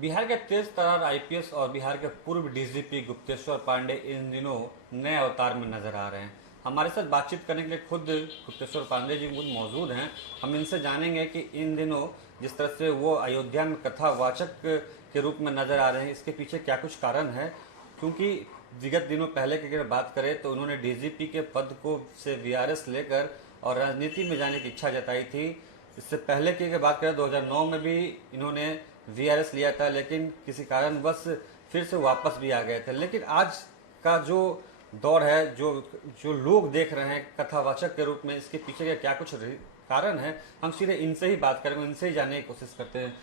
बिहार के तेज तर्रार आईपीएस और बिहार के पूर्व डीजीपी गुप्तेश्वर पांडे इन दिनों नए अवतार में नजर आ रहे हैं। हमारे साथ बातचीत करने के लिए खुद गुप्तेश्वर पांडे जी खुद मौजूद हैं। हम इनसे जानेंगे कि इन दिनों जिस तरह से वो अयोध्या में कथावाचक के रूप में नजर आ रहे हैं, इसके पीछे क्या कुछ कारण है। क्योंकि विगत दिनों पहले की अगर बात करें तो उन्होंने डीजीपी के पद को से वीआरएस लेकर और राजनीति में जाने की इच्छा जताई थी। इससे पहले की अगर बात करें 2009 में भी इन्होंने वीआरएस लिया था, लेकिन किसी कारणवश फिर से वापस भी आ गए थे। लेकिन आज का जो दौर है, जो जो लोग देख रहे हैं कथावाचक के रूप में, इसके पीछे का क्या कुछ कारण है, हम सीधे इनसे ही बात करेंगे, इनसे ही जानने की कोशिश करते हैं।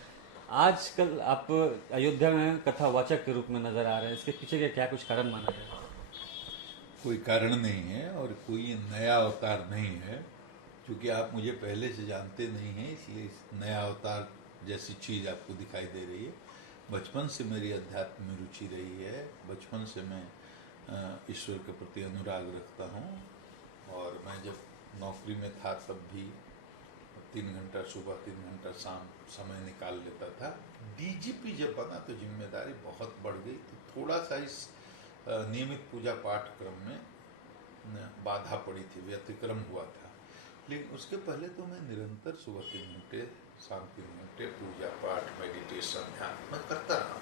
आजकल आप अयोध्या में कथावाचक के रूप में नजर आ रहे हैं, इसके पीछे का क्या कुछ कारण माना जाए? कोई कारण नहीं है और कोई नया अवतार नहीं है। क्योंकि आप मुझे पहले से जानते नहीं हैं, इसलिए इस नया अवतार जैसी चीज़ आपको दिखाई दे रही है। बचपन से मेरी अध्यात्म में रुचि रही है। बचपन से मैं ईश्वर के प्रति अनुराग रखता हूँ। और मैं जब नौकरी में था तब भी 3 घंटा सुबह 3 घंटा शाम समय निकाल लेता था। डीजीपी जब बना तो जिम्मेदारी बहुत बढ़ गई, तो थोड़ा सा इस नियमित पूजा पाठ क्रम में बाधा पड़ी थी, व्यतिक्रम हुआ था। लेकिन उसके पहले तो मैं निरंतर सुबह 3 घंटे शाम 3 घंटे पूजा पाठ मेडिटेशन ध्यान मैं करता रहा,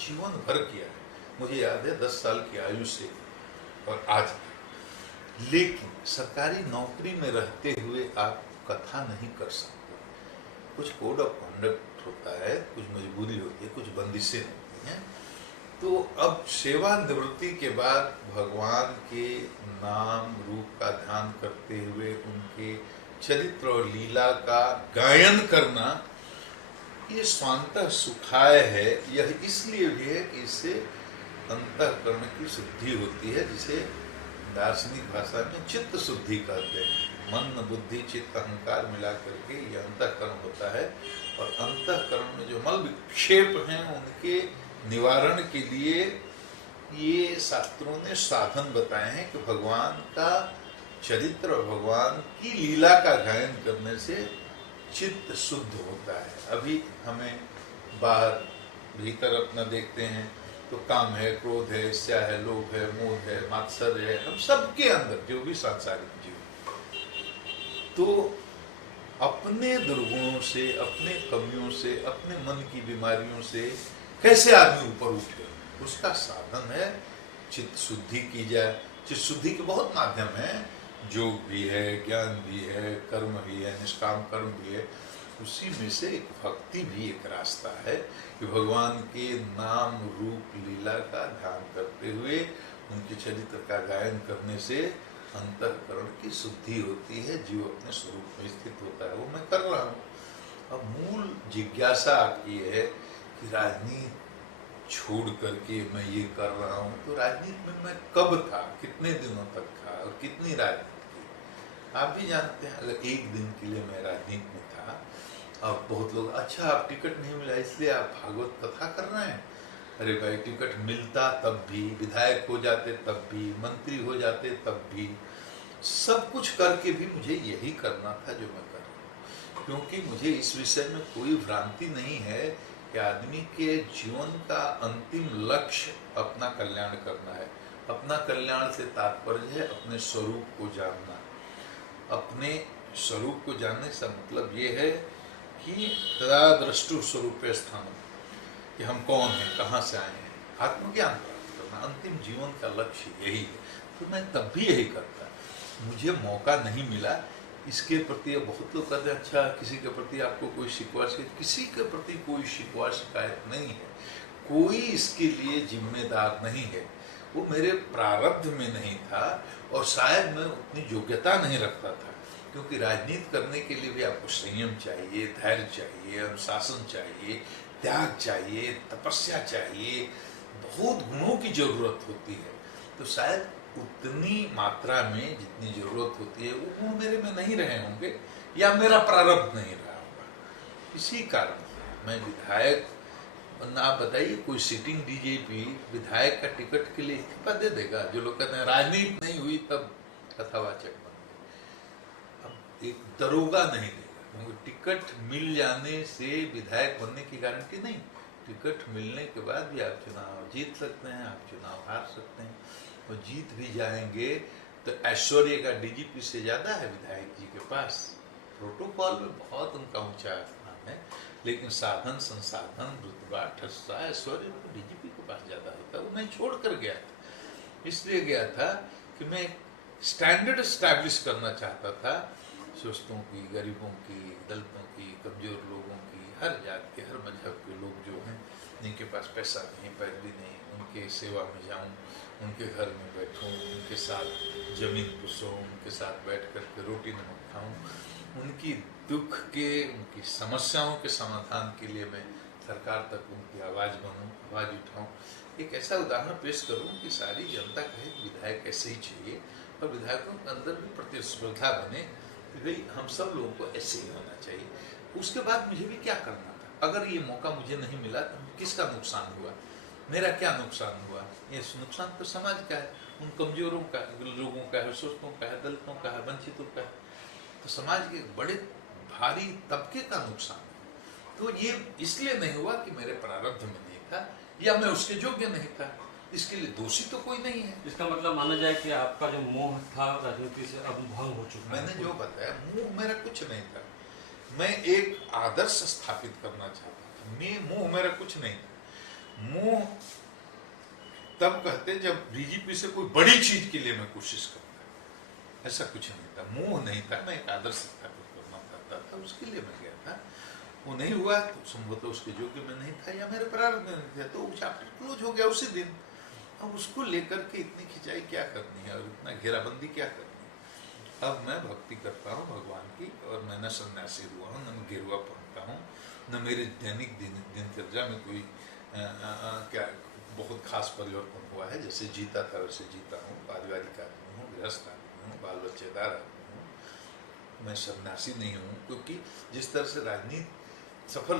जीवन भर किया है। मुझे याद है 10 साल की आयु से और आज तक। लेकिन सरकारी नौकरी में रहते हुए आप कथा नहीं कर सकते। कुछ कोड ऑफ कॉन्डक्ट होता है, कुछ मजबूरी होती है, कुछ बंदिशें होती हैं। तो अब सेवानिवृत्ति के बाद भगवान के नाम रूप का ध्यान करते हुए उनके चरित्र और लीला का गायन करना, ये स्वांतः सुखाय है। यह इसलिए भी है कि इससे अंतःकरण की शुद्धि होती है, जिसे दार्शनिक भाषा में चित्त शुद्धि कहते हैं। मन बुद्धि चित्त अहंकार मिला करके ये अंतःकरण होता है। और अंतःकरण में जो मल विक्षेप हैं उनके निवारण के लिए ये शास्त्रों ने साधन बताए हैं कि भगवान का चरित्र और भगवान की लीला का गायन करने से चित्त शुद्ध होता है। अभी हमें बाहर भीतर अपना देखते हैं तो काम है, क्रोध है, ईर्ष्या है, लोभ है, मोह है, मात्सर्य है, हम सबके अंदर जो भी सांसारिक जीव। तो अपने दुर्गुणों से, अपने कमियों से, अपने मन की बीमारियों से कैसे आदमी ऊपर उठे, उसका साधन है चित्त शुद्धि की जाए। चित्त शुद्धि के बहुत माध्यम हैं, योग भी है, ज्ञान भी है, कर्म भी है, निष्काम कर्म भी है। उसी में से एक भक्ति भी एक रास्ता है कि भगवान के नाम रूप लीला का ध्यान करते हुए उनके चरित्र का गायन करने से अंतःकरण की शुद्धि होती है, जीव अपने स्वरूप में स्थित होता है। वो मैं कर रहा हूँ। अब मूल जिज्ञासा आपकी है कि राजनीति छोड़ करके मैं ये कर रहा हूँ, तो राजनीति में मैं कब था, कितने दिनों तक था और कितनी राजनीति की। आप भी जानते हैं, अगर एक दिन के लिए मैं राजनीति में था और बहुत लोग, अच्छा आप टिकट नहीं मिला इसलिए आप भागवत कथा कर रहे हैं। अरे भाई, टिकट मिलता तब भी, विधायक हो जाते तब भी, मंत्री हो जाते तब भी, सब कुछ करके भी मुझे यही करना था जो मैं कर रहा हूँ। क्योंकि मुझे इस विषय में कोई भ्रांति नहीं है कि आदमी के जीवन का अंतिम लक्ष्य अपना कल्याण करना है। अपना कल्याण से तात्पर्य है अपने स्वरूप को जानना। अपने स्वरूप को जानने से मतलब ये है कि तदा द्रष्टु स्वरूप स्थान, कि हम कौन हैं, कहाँ से आए हैं, आत्मज्ञान प्राप्त करना अंतिम जीवन का लक्ष्य यही है। तो मैं तब भी यही करता। मुझे मौका नहीं मिला इसके प्रति। बहुत लोग कहते हैं अच्छा किसी के प्रति आपको कोई शिकवा, किसी के प्रति कोई शिकवा शिकायत नहीं है। कोई इसके लिए जिम्मेदार नहीं है। वो मेरे प्रारब्ध में नहीं था और शायद मैं उतनी योग्यता नहीं रखता था। क्योंकि राजनीति करने के लिए भी आपको संयम चाहिए, धैर्य चाहिए, अनुशासन चाहिए, त्याग चाहिए, तपस्या चाहिए, बहुत गुणों की जरूरत होती है। तो शायद उतनी मात्रा में जितनी जरूरत होती है वो गुण मेरे में नहीं रहे होंगे, या मेरा प्रारब्ध नहीं रहा होगा। इसी कारण मैं विधायक, आप बताइए कोई सिटिंग डीजीपी विधायक का टिकट के लिए इस्तीफा दे देगा? जो लोग कहते हैं राजनीति नहीं हुई तब कथावाचक बन गए, अब एक दरोगा नहीं देगा। क्योंकि टिकट मिल जाने से विधायक बनने की गारंटी नहीं। टिकट मिलने के बाद भी आप चुनाव जीत सकते हैं, आप चुनाव हार सकते हैं, और जीत भी जाएंगे तो ऐश्वर्य का डीजीपी से ज्यादा है विधायक जी के पास। प्रोटोकॉल में बहुत उनका ऊंचा स्थान है, लेकिन साधन संसाधन रुतबा ठस्सा ऐश्वर्य तो डीजीपी के पास ज्यादा होता है। वो मैं छोड़ कर गया था, इसलिए गया था कि मैं स्टैंडर्ड स्टैब्लिश करना चाहता था, सुस्तों की, गरीबों की, दलितों की, कमजोर लोगों की, हर जात के, हर मजहब के लोग जो हैं, जिनके पास पैसा नहीं, पैरवी नहीं, उनके सेवा में जाऊं, उनके घर में बैठूं, उनके साथ जमीन पुसूं, उनके साथ बैठ कर के रोटी नमक खाऊं, उनकी दुख के, उनकी समस्याओं के समाधान के लिए मैं सरकार तक उनकी आवाज़ बनूं, आवाज़ उठाऊं। एक ऐसा उदाहरण पेश करूं कि सारी जनता कहे कि विधायक ऐसे ही चाहिए, और विधायकों के अंदर भी प्रतिस्पर्धा बने कि भाई हम सब लोगों को ऐसे ही होना चाहिए। उसके बाद मुझे भी क्या करना था, अगर ये मौका मुझे नहीं मिला तो किसका नुकसान हुआ, मेरा क्या नुकसान हुआ? ये नुकसान तो समाज का है, उन कमजोरों का, लोगों का है, शोषकों का है, दलितों का है, वंचितों का है, तो समाज के बड़े भारी तबके का नुकसान है। तो ये इसलिए नहीं हुआ कि मेरे प्रारब्ध में नहीं था या मैं उसके योग्य नहीं था, इसके लिए दोषी तो कोई नहीं है। इसका मतलब माना जाए कि आपका जो मोह था राजनीति से अब भंग हो चुका है। मैंने जो बताया, मुंह मेरा कुछ नहीं था, मैं एक आदर्श स्थापित करना चाहता था, मैं मुंह मेरा कुछ नहीं था। मुंह तब कहते जब डीजीपी से कोई बड़ी चीज के लिए मैं कोशिश करता, ऐसा कुछ नहीं था, मुंह नहीं था, मैं एक आदर्श स्थापित करना चाहता था, उसके लिए मैं गया था। वो नहीं हुआ तो संभवतः उसके योग्य में नहीं था या मेरे प्रारंभ में नहीं था, तो वो चैप्टर क्लोज हो गया उसी दिन। अब उसको लेकर के इतनी खिंचाई क्या करनी है और इतना घेराबंदी क्या करनी है। अब मैं भक्ति करता हूँ भगवान की, और मैं न सन्यासी हुआ हूँ, न गेरुआ पहनता हूँ, न मेरे दैनिक दिनचर्या में कोई क्या बहुत खास परिवर्तन हुआ है। जैसे जीता था वैसे जीता हूँ, पारिवारिक आदमी हूँ, गृहस्थ आदमी हूँ, बाल बच्चेदार आदमी हूँ, मैं सन्यासी नहीं हूँ। क्योंकि जिस तरह से सफल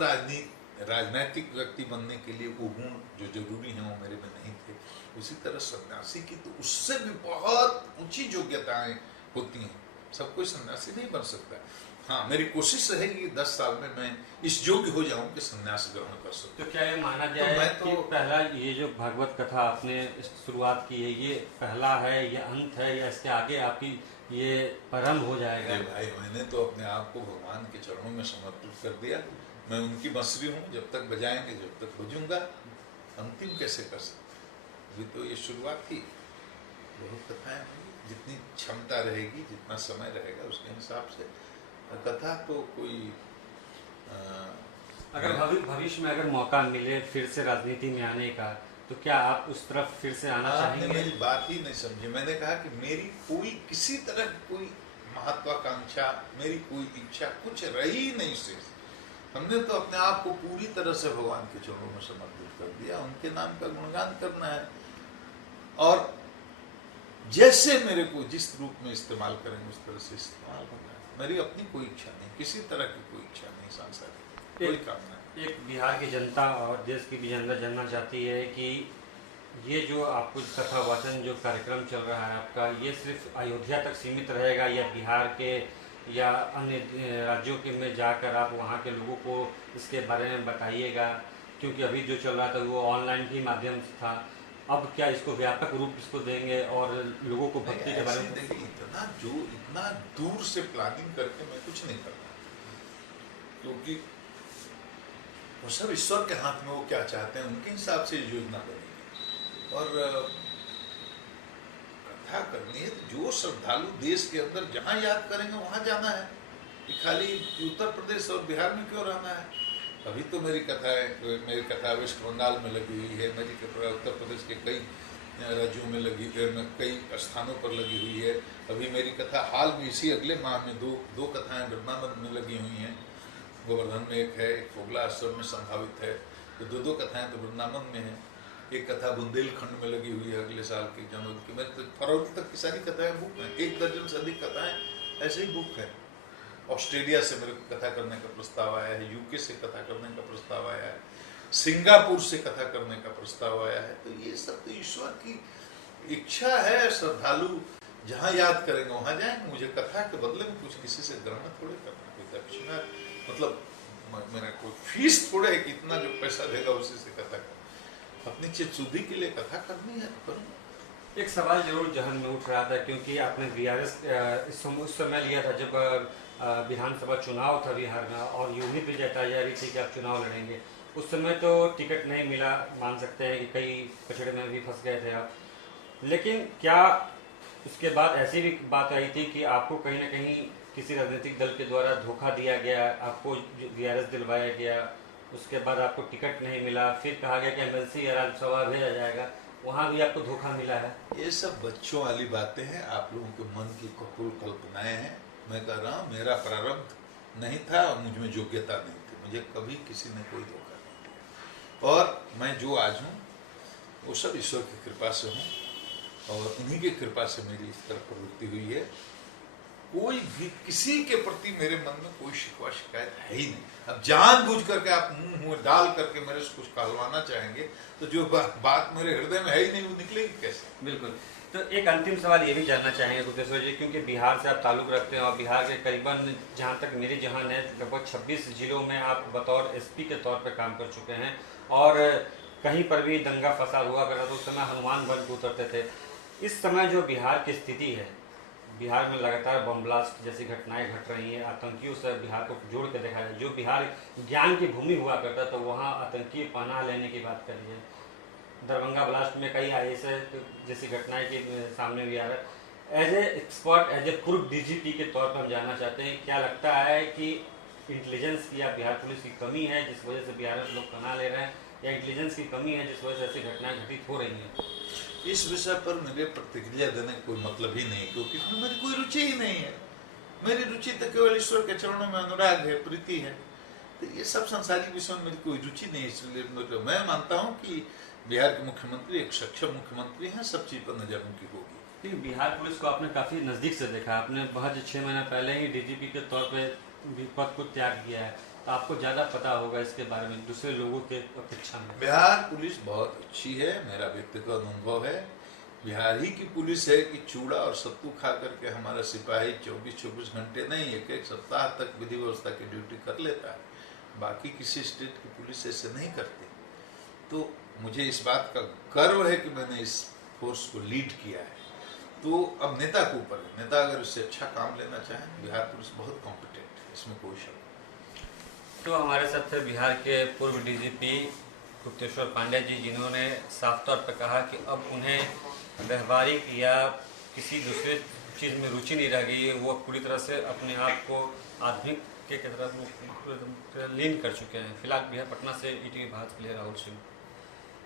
राजनीतिक व्यक्ति बनने के लिए वो गुण जो जरूरी हैं वो मेरे में नहीं थे, उसी तरह सन्यासी की तो उससे भी बहुत ऊंची योग्यताएं होती हैं, सब कोई सन्यासी नहीं बन सकता। हाँ, मेरी कोशिश रहेगी कि 10 साल में मैं इस योग्य हो जाऊं कि सन्यास ग्रहण कर सकूं। तो क्या ये माना जाए कि पहला ये जो भागवत कथा आपने शुरुआत की है, ये पहला है, ये अंत है, या इसके आगे आपकी ये प्रारंभ हो जाएगा? भाई, मैंने तो अपने आप को भगवान के चरणों में समर्पित कर दिया। मैं उनकी बंसुरी हूँ, जब तक बजाएंगे जब तक बजूंगा, अंतिम कैसे कर सकते। अभी तो ये शुरुआत थी, बहुत कथाएं होंगी, जितनी क्षमता रहेगी, जितना समय रहेगा उसके हिसाब से कथा तो कोई अगर भविष्य में अगर मौका मिले फिर से राजनीति में आने का, तो क्या आप उस तरफ फिर से आना चाहेंगे? मेरी बात ही नहीं समझी। मैंने कहा कि मेरी कोई किसी तरह कोई महत्वाकांक्षा, मेरी कोई इच्छा कुछ रही नहीं शेष। हमने तो अपने आप को पूरी तरह से भगवान के चरणों में समर्पित कर दिया, उनके नाम का गुणगान करना है, और जैसे मेरे को जिस रूप में इस्तेमाल करेंगे उस तरह से इस्तेमाल करना है। मेरी अपनी कोई इच्छा नहीं, किसी तरह की कोई इच्छा नहीं, सांसारिक कोई कामना नहीं। एक बिहार की जनता और देश की भी जनता जानना चाहती है कि ये जो आपको कथा वाचन जो कार्यक्रम चल रहा है आपका, ये सिर्फ अयोध्या तक सीमित रहेगा या बिहार के या अन्य राज्यों के में जाकर आप वहाँ के लोगों को इसके बारे में बताइएगा? क्योंकि अभी जो चल रहा था वो ऑनलाइन ही माध्यम से था, अब क्या इसको व्यापक रूप इसको देंगे और लोगों को भक्ति के बारे में? देखिए, इतना दूर से प्लानिंग करके मैं कुछ नहीं करता, क्योंकि वो सब ईश्वर के हाथ में, वो क्या चाहते हैं उनके हिसाब से योजना बनेगी। और कथा करनी है तो जो श्रद्धालु देश के अंदर जहाँ याद करेंगे वहाँ जाना है, कि खाली उत्तर प्रदेश और बिहार में क्यों रहना है। अभी तो मेरी कथा वेस्ट बंगाल में लगी हुई है, मेरी कथा उत्तर प्रदेश के कई राज्यों में लगी, कई स्थानों पर लगी हुई है। अभी मेरी कथा हाल में इसी अगले माह में दो कथाएं वृंदावन में लगी हुई हैं। गोवर्धन में एक है, एक फोगला आश्रम में संभावित है, तो दो कथाएं तो वृंदावन में है। एक कथा बुंदेलखंड में लगी हुई है अगले साल की जनवरी की। मेरे तो फरवरी तक की सारी कथाएं बुक हैं, 1 दर्जन से अधिक कथाएं ऐसे ही बुक हैं। ऑस्ट्रेलिया से मेरे को कथा करने का प्रस्ताव आया है, यूके से कथा करने का प्रस्ताव आया है, सिंगापुर से कथा करने का प्रस्ताव आया है। तो ये सब तो ईश्वर की इच्छा है। श्रद्धालु जहाँ याद करेंगे वहाँ जाएंगे। मुझे कथा के बदले में कुछ किसी से ग्रहण थोड़े करना, कोई दक्षिणा मतलब मेरा कोई फीस थोड़ा है कि इतना जो पैसा देगा उसी से कथा कर, अपनी चित्तशुद्धि के लिए कथा करनी है तो करूँ। एक सवाल जरूर जहन में उठ रहा था, क्योंकि आपने बीआरएस उस समय लिया था जब विधानसभा चुनाव था बिहार में, और यूं ही भी जताई जा रही थी कि आप चुनाव लड़ेंगे। उस समय तो टिकट नहीं मिला, मान सकते हैं कि कई कचड़े में भी फंस गए थे आप। लेकिन क्या उसके बाद ऐसी भी बात आई थी कि आपको कहीं ना कहीं किसी राजनीतिक दल के द्वारा धोखा दिया गया, आपको बीआरएस दिलवाया गया, उसके बाद आपको टिकट नहीं मिला, फिर कहा गया कि एमएलसी या राज्यसभा भेजा जाएगा, वहाँ भी आपको धोखा मिला है? ये सब बच्चों वाली बातें हैं, आप लोगों के मन की कपोल कल्पनाएं हैं। मैं कह रहा हूँ मेरा प्रारब्ध नहीं था और मुझ में योग्यता नहीं थी, मुझे कभी किसी ने कोई धोखा नहीं दिया, और मैं जो आज हूँ वो सब ईश्वर की कृपा से हूँ, और उन्हीं की कृपा से मेरी इस तरह प्रवृत्ति हुई है। कोई भी किसी के प्रति मेरे मन में कोई शिकवा शिकायत है ही नहीं। अब जानबूझ करके आप मुंह डाल करके मेरे से कुछ कहलवाना चाहेंगे तो जो बात मेरे हृदय में है ही नहीं वो निकलेगी कैसे? बिल्कुल। तो एक अंतिम सवाल ये भी जानना चाहेंगे गुप्तेश्वर जी, क्योंकि बिहार से आप ताल्लुक रखते हैं और बिहार के करीबन, जहाँ तक मेरी जहान है, लगभग 26 जिलों में आप बतौर एसपी के तौर पर काम कर चुके हैं, और कहीं पर भी दंगा फसाद हुआ करता तो उस समय हनुमान बन के उतरते थे। इस समय जो बिहार की स्थिति है, बिहार में लगातार बम ब्लास्ट जैसी घटनाएं घट रही हैं, आतंकियों से बिहार को जोड़ के देखा जाए, जो बिहार ज्ञान की भूमि हुआ करता तो वहाँ आतंकी पनाह लेने की बात करिए। दरभंगा ब्लास्ट में कई आईएएस जैसी घटनाएं के सामने भी आ रहा है। As a expert, as a पूर्व डीजीपी के तौर पर हम जानना चाहते हैं, क्या लगता है कि इंटेलिजेंस की या बिहार पुलिस की कमी है जिस वजह से बिहार में लोग पनाह ले रहे हैं, या इंटेलिजेंस की कमी है जिस वजह से ऐसी घटनाएं घटित हो रही हैं? इस विषय पर मेरे प्रतिक्रिया देने का कोई मतलब ही नहीं, क्योंकि इसमें मेरी कोई रुचि ही नहीं है। मेरी रुचि तो केवल ईश्वर के चरणों में अनुराग है, प्रीति है। तो ये सब संसारिक विषयों में मेरी कोई रुचि नहीं है। इसलिए मैं मानता हूँ कि बिहार के मुख्यमंत्री एक सक्षम मुख्यमंत्री हैं, सब चीज पर नजर उनकी होगी। लेकिन बिहार पुलिस को आपने काफी नजदीक से देखा, आपने बहुत 6 महीना पहले ही डीजीपी के तौर पे पद को त्याग किया है, तो आपको ज्यादा पता होगा इसके बारे में दूसरे लोगों के अपेक्षा में। बिहार पुलिस बहुत अच्छी है, मेरा व्यक्तिगत अनुभव है। बिहार ही की पुलिस है कि चूड़ा और सत्तू खा करके हमारा सिपाही 24-24 घंटे नहीं, एक सप्ताह तक विधि व्यवस्था की ड्यूटी कर लेता है। बाकी किसी स्टेट की पुलिस ऐसे नहीं करती। तो मुझे इस बात का गर्व है कि मैंने इस फोर्स को लीड किया है। तो अब नेता के ऊपर है, नेता अगर उससे अच्छा काम लेना चाहे, बिहार पुलिस बहुत कॉम्पिटेंट है, इसमें कोई शक नहीं। तो हमारे साथ थे बिहार के पूर्व डीजीपी गुप्तेश्वर पांडे जी, जिन्होंने साफ तौर पर कहा कि अब उन्हें व्यवहारिक या किसी दूसरे चीज़ में रुचि नहीं रह गई है, वो पूरी तरह से अपने आप को आधुनिक के तरफ लीन कर चुके हैं। फिलहाल बिहार पटना से ईटीवी भारत के लिए राहुल सिंह।